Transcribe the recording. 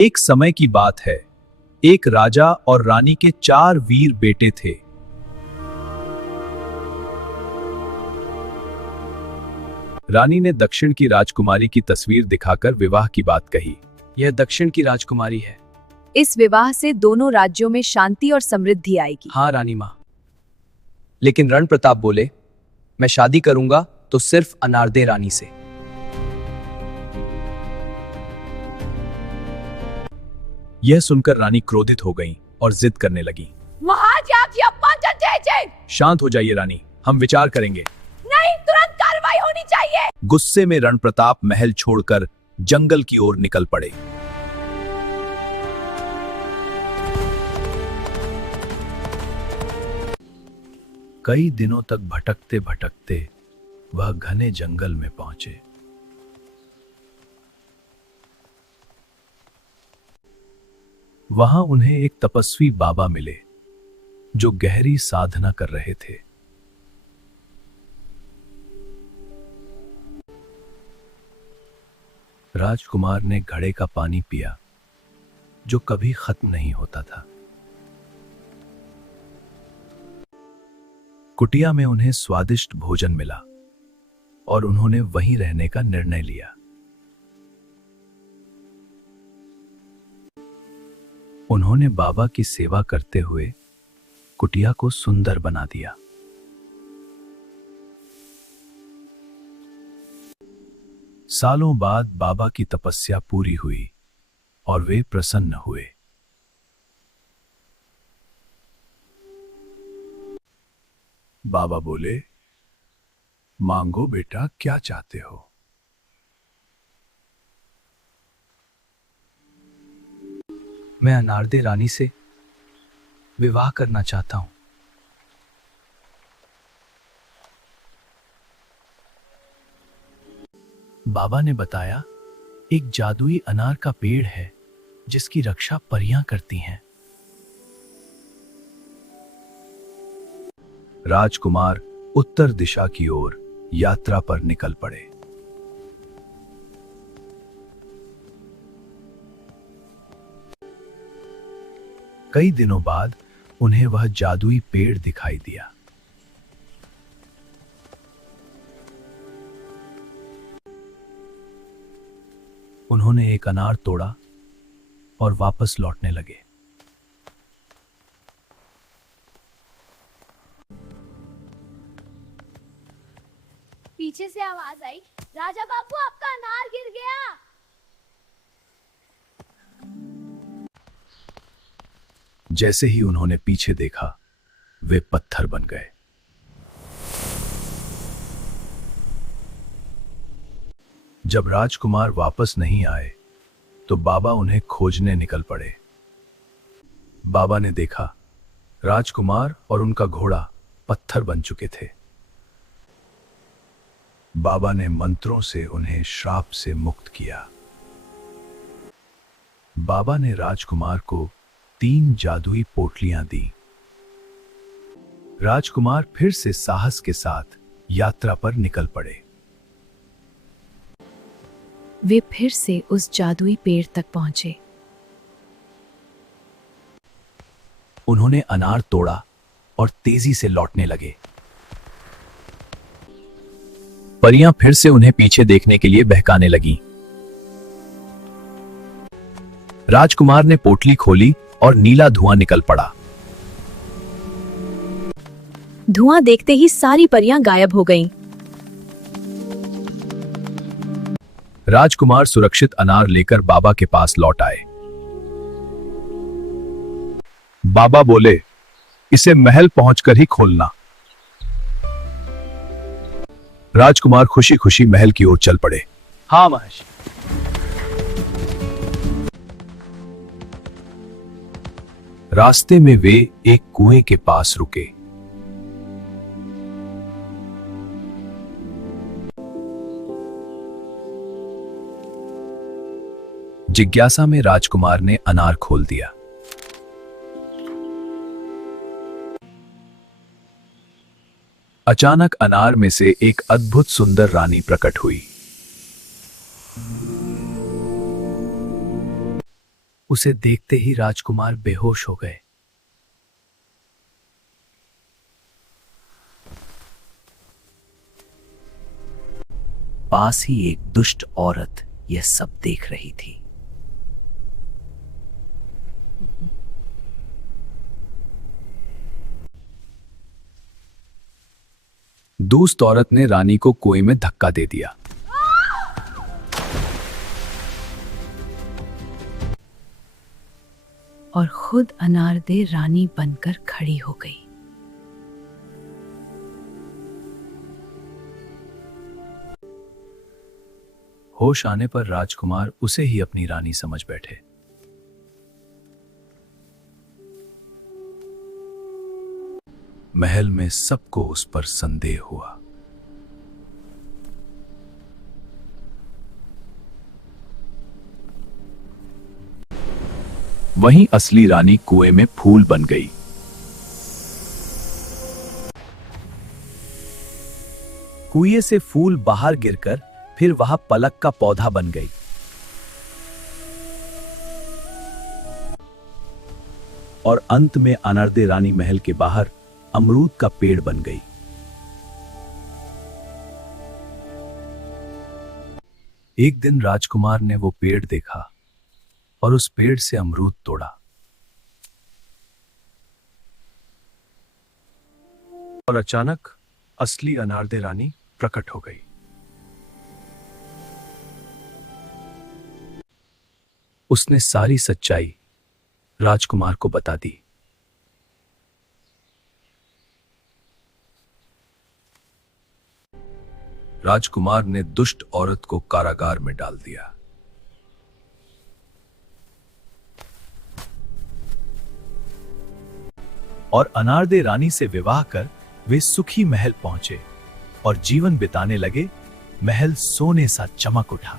एक समय की बात है। एक राजा और रानी के 4 वीर बेटे थे। रानी ने दक्षिण की राजकुमारी की तस्वीर दिखाकर विवाह की बात कही। यह दक्षिण की राजकुमारी है। इस विवाह से दोनों राज्यों में शांति और समृद्धि आएगी। हाँ रानी माँ। लेकिन रण प्रताप बोले, मैं शादी करूंगा तो सिर्फ अनारदे रानी से। यह सुनकर रानी क्रोधित हो गईं और जिद करने लगी। शांत हो जाइए रानी, हम विचार करेंगे। नहीं, तुरंत कार्रवाई होनी चाहिए। गुस्से में रण प्रताप महल छोड़कर जंगल की ओर निकल पड़े। कई दिनों तक भटकते भटकते वह घने जंगल में पहुंचे। वहां उन्हें एक तपस्वी बाबा मिले जो गहरी साधना कर रहे थे। राजकुमार ने घड़े का पानी पिया जो कभी खत्म नहीं होता था। कुटिया में उन्हें स्वादिष्ट भोजन मिला और उन्होंने वहीं रहने का निर्णय लिया। उन्होंने बाबा की सेवा करते हुए कुटिया को सुंदर बना दिया। सालों बाद बाबा की तपस्या पूरी हुई और वे प्रसन्न हुए। बाबा बोले, मांगो बेटा, क्या चाहते हो? मैं अनारदे रानी से विवाह करना चाहता हूं। बाबा ने बताया, एक जादुई अनार का पेड़ है जिसकी रक्षा परियां करती हैं। राजकुमार उत्तर दिशा की ओर यात्रा पर निकल पड़े। कई दिनों बाद उन्हें वह जादुई पेड़ दिखाई दिया। उन्होंने एक अनार तोड़ा और वापस लौटने लगे। पीछे से आवाज आई, राजा बाबू आपका अनार गिर गया। जैसे ही उन्होंने पीछे देखा, वे पत्थर बन गए। जब राजकुमार वापस नहीं आए तो बाबा उन्हें खोजने निकल पड़े। बाबा ने देखा, राजकुमार और उनका घोड़ा पत्थर बन चुके थे। बाबा ने मंत्रों से उन्हें श्राप से मुक्त किया। बाबा ने राजकुमार को 3 जादुई पोटलियां दी। राजकुमार फिर से साहस के साथ यात्रा पर निकल पड़े। वे फिर से उस जादुई पेड़ तक पहुंचे। उन्होंने अनार तोड़ा और तेजी से लौटने लगे। परियां फिर से उन्हें पीछे देखने के लिए बहकाने लगीं। राजकुमार ने पोटली खोली और नीला धुआं निकल पड़ा। धुआं देखते ही सारी परियां गायब हो गईं। राजकुमार सुरक्षित अनार लेकर बाबा के पास लौट आए। बाबा बोले, इसे महल पहुंचकर ही खोलना। राजकुमार खुशी खुशी महल की ओर चल पड़े। हाँ महर्षि। रास्ते में वे एक कुएं के पास रुके। जिज्ञासा में राजकुमार ने अनार खोल दिया। अचानक अनार में से एक अद्भुत सुंदर रानी प्रकट हुई। उसे देखते ही राजकुमार बेहोश हो गए। पास ही एक दुष्ट औरत यह सब देख रही थी। दुष्ट औरत ने रानी को कुएं में धक्का दे दिया। और खुद अनारदे रानी बनकर खड़ी हो गई। होश आने पर राजकुमार उसे ही अपनी रानी समझ बैठे। महल में सबको उस पर संदेह हुआ। वहीं असली रानी कुएं में फूल बन गई। कुएं से फूल बाहर गिरकर फिर वह पलक का पौधा बन गई। और अंत में अनारदे रानी महल के बाहर अमरूद का पेड़ बन गई। एक दिन राजकुमार ने वो पेड़ देखा और उस पेड़ से अमरूद तोड़ा। और अचानक असली अनारदे रानी प्रकट हो गई। उसने सारी सच्चाई राजकुमार को बता दी। राजकुमार ने दुष्ट औरत को कारागार में डाल दिया। और अनारदे रानी से विवाह कर वे सुखी महल पहुंचे और जीवन बिताने लगे। महल सोने सा चमक उठा।